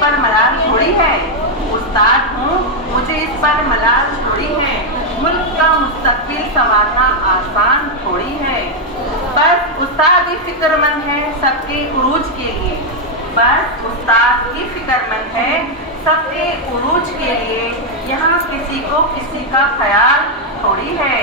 पर मलाल थोड़ी है, उस्ताद हूँ मुझे इस पर मलाल थोड़ी है, मुल्क का मुस्तकबिल संवारना आसान थोड़ी है। बस उस्ताद ही फिक्रमंद है सबके उरूज के लिए, बस उस्ताद ही फिक्रमंद है सबके उरूज के लिए, यहाँ किसी को किसी का ख्याल थोड़ी है।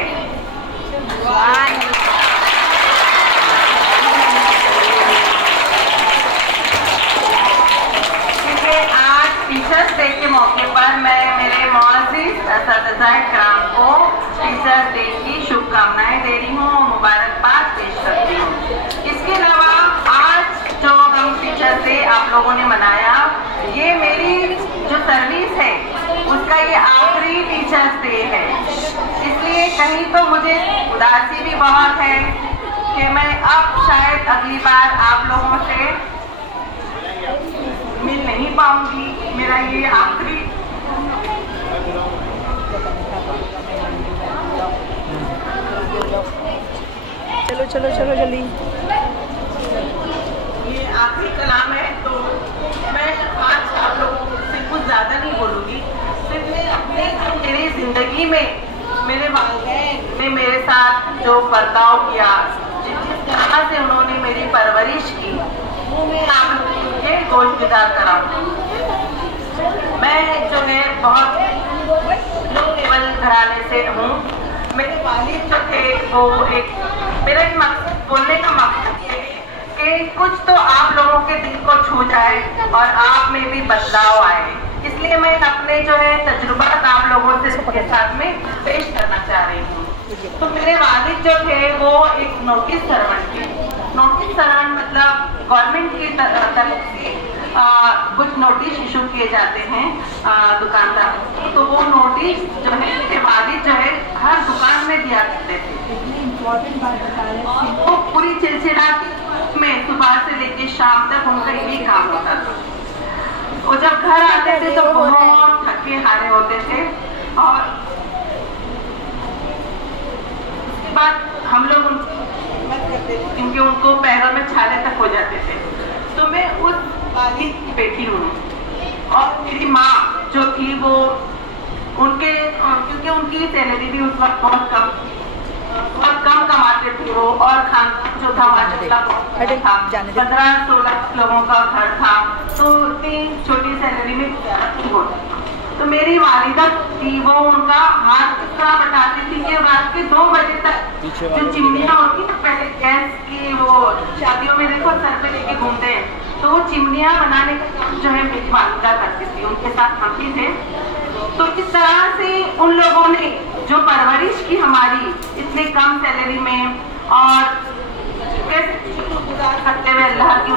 आज टीचर्स डे के मौके पर मैं मेरे मौजूद असतिज़ाए किराम को टीचर्स डे की शुभकामनाएं दे रही हूँ, मुबारकबाद पेश करती हूँ। इसके अलावा आज जो हम टीचर्स डे आप लोगों ने मनाया, ये मेरी जो सर्विस है उसका ये आखिरी टीचर्स डे है, इसलिए कहीं तो मुझे उदासी भी बहुत है कि मैं अब शायद अगली बार आप लोगों से मिल नहीं पाऊंगी। मेरा ये आखिरी चलो चलो चलो जल्दी, ये आखिरी कलाम है, तो मैं आज आप लोगों से कुछ ज़्यादा नहीं बोलूँगी। सिर्फ मैं अपने मेरी ज़िंदगी में मेरे वालिदैन ने मेरे साथ जो बर्ताव किया, जिस तरह से उन्होंने मेरी परवरिश की, वो मैं आप लोगों के गोशगुजार करा। मैं जो है बहुत लो लेवल घराने से हूँ। मेरे वालिद जो थे वो मेरा एक मकसद, बोलने का मकसद ये है कि कुछ तो आप लोगों के दिल को छू जाए और आप में भी बदलाव आए, इसलिए मैं अपने जो है तजुर्बा आप लोगों से के साथ में पेश करना चाह रही हूँ। तो मेरे वालिद जो थे वो एक नोटिस सर्वेंट थे। नोटिस सर्वेंट मतलब गवर्नमेंट की तरफ से कुछ नोटिस इशू किए जाते हैं दुकानदार, तो वो नोटिस जो है मेरे वालिद जो है हर दुकान में दिया करते थे। इम्पोर्टेंट बात बता रहे हैं, वो पूरी चिलचिलाती में सुबह से लेकर शाम तक उनका यही काम होता था। वो जब घर आते थे तो बहुत थके हारे होते थे, और उसके बाद हम लोग इनके उनको पैरों में छाले तक हो जाते थे। तो मैं उस वालिद की बेटी हूँ, और मेरी माँ जो थी वो उनके क्योंकि उनकी सैलरी भी उस वक्त बहुत कम कमाते थे वो, और खानदान जो था माशाल्लाह बहुत था, 15-16 लोगों का घर था, तो इतनी छोटी सैलरी में गुजारा नहीं होता। तो मेरी वालिदा थी वो उनका हाथ इस तरह बटाती थी कि रात के 2 बजे तक जो चिमनियाँ होती है पहले गैस की, वो शादियों में देखो सर पे लेके घूमते हैं, तो वो चिमनियाँ बनाने का काम जो है मेरी वालिदा करती थी, उनके साथ हम भी थे। तो इस तरह से उन लोगों ने जो परवरिश की हमारी इतने कम सैलरी में, और करते हुए अल्लाह की,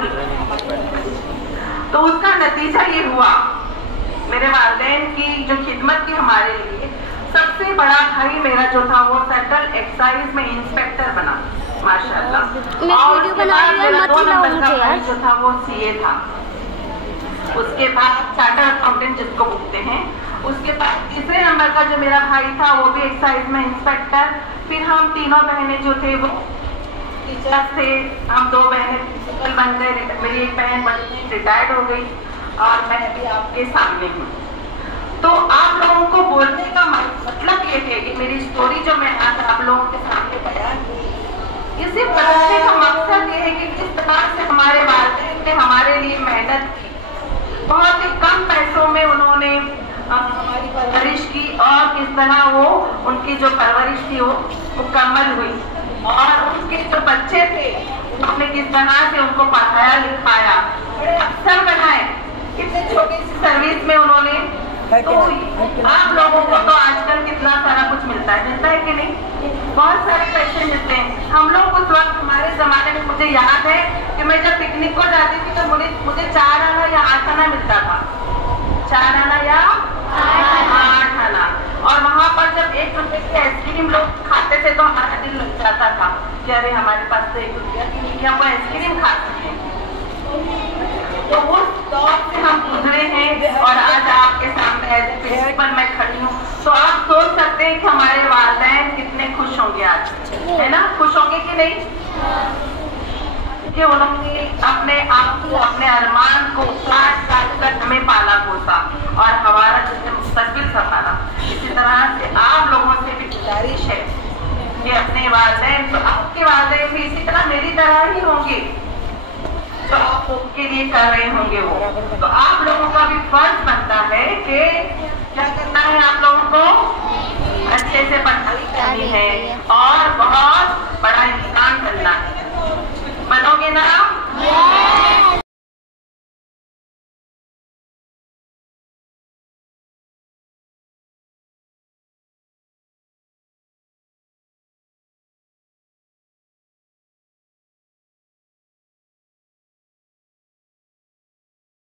तो उसका नतीजा ये हुआ मेरे वालिदैन की जो खिदमत की हमारे लिए। सबसे बड़ा भाई मेरा जो था वो सेंट्रल एक्साइज में इंस्पेक्टर बना माशाल्लाह, और मेरा 2 नंबर का भाई जो था वो सीए था, उसके बाद चार्टर्ड अकाउंटेंट जिसको बोलते हैं, उसके बाद तीसरे नंबर का जो मेरा भाई था वो भी एक्साइज में इंस्पेक्टर। फिर हम तीनों बहनें जो थे वो टीचर्स थे, हम 2 बहनें प्रिंसिपल बन गए, मेरी एक बहन रिटायर्ड हो गई, और मैं अभी आपके सामने हूँ। तो आप लोगों को बोलने का मतलब ये है कि मेरी स्टोरी जो मैं आज आप लोगों के सामने बयान की, इसे बताने का मकसद ये है कि किस तरह से हमारे वालिदैन ने हमारे लिए मेहनत की, बहुत ही कम पैसों में उन्होंने हमारी परवरिश की, और किस तरह वो उनकी जो परवरिश थी वो मुकम्मल हुई, और उनके जो बच्चे थे उन्होंने किस तरह से उनको पढ़ाया लिखाया, बड़े अफसर बनाए, इतने छोटी सी सर्विस में उन्होंने। तो आप लोगों को तो आजकल कितना सारा कुछ मिलता है कि नहीं, बहुत सारे पैसे मिलते हैं। हम लोग उस वक्त हमारे जमाने में, मुझे याद है कि मैं जब पिकनिक को जाती थी तो मुझे 4 आना या 8 आना मिलता था, 4 आना या 8 आना, और वहाँ पर जब 1 रुपए की आइसक्रीम लोग खाते थे तो हमारा दिल लग जाता था कि अरे हमारे पास तो 1 रुपया की नहीं, हम वो आइसक्रीम खा सकते हैं। तो उस दौर से हम गुजरे हैं, और आज आपके सामने एज ए प्रिंसिपल मैं खड़ी हूँ, तो आप सोच सकते हैं कि हमारे वालिदैन कितने खुश होंगे आज, है ना? खुश होंगे कि नहीं? कि उन्होंने अपने आप को, अपने अरमान को काट काट कर हमें पाला पोसा और हमारा जैसे मुस्तकबिल संभाला। इसी तरह से आप लोगों से भी गुजारिश है कि अपने वालिदैन, तो आपके वालिदैन भी इसी तरह मेरी तरह ही होंगे, तो आप सबके लिए कर रहे होंगे वो, तो आप लोगों का भी फर्ज बनता है कि क्या करना है, आप लोगों को अच्छे से पढ़ाई करनी है और बहुत बड़ा इंसान बनना है।